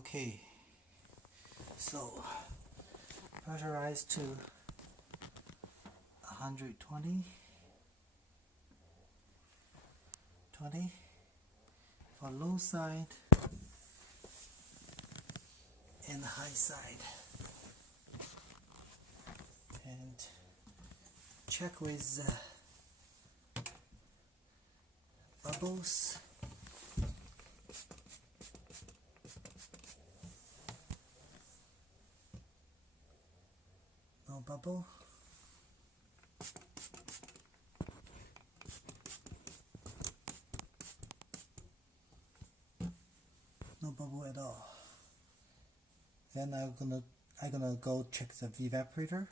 Okay, so pressurize to 120, 20 for low side and high side, and check with bubbles. No bubble. No bubble at all. Then I'm gonna go check the evaporator.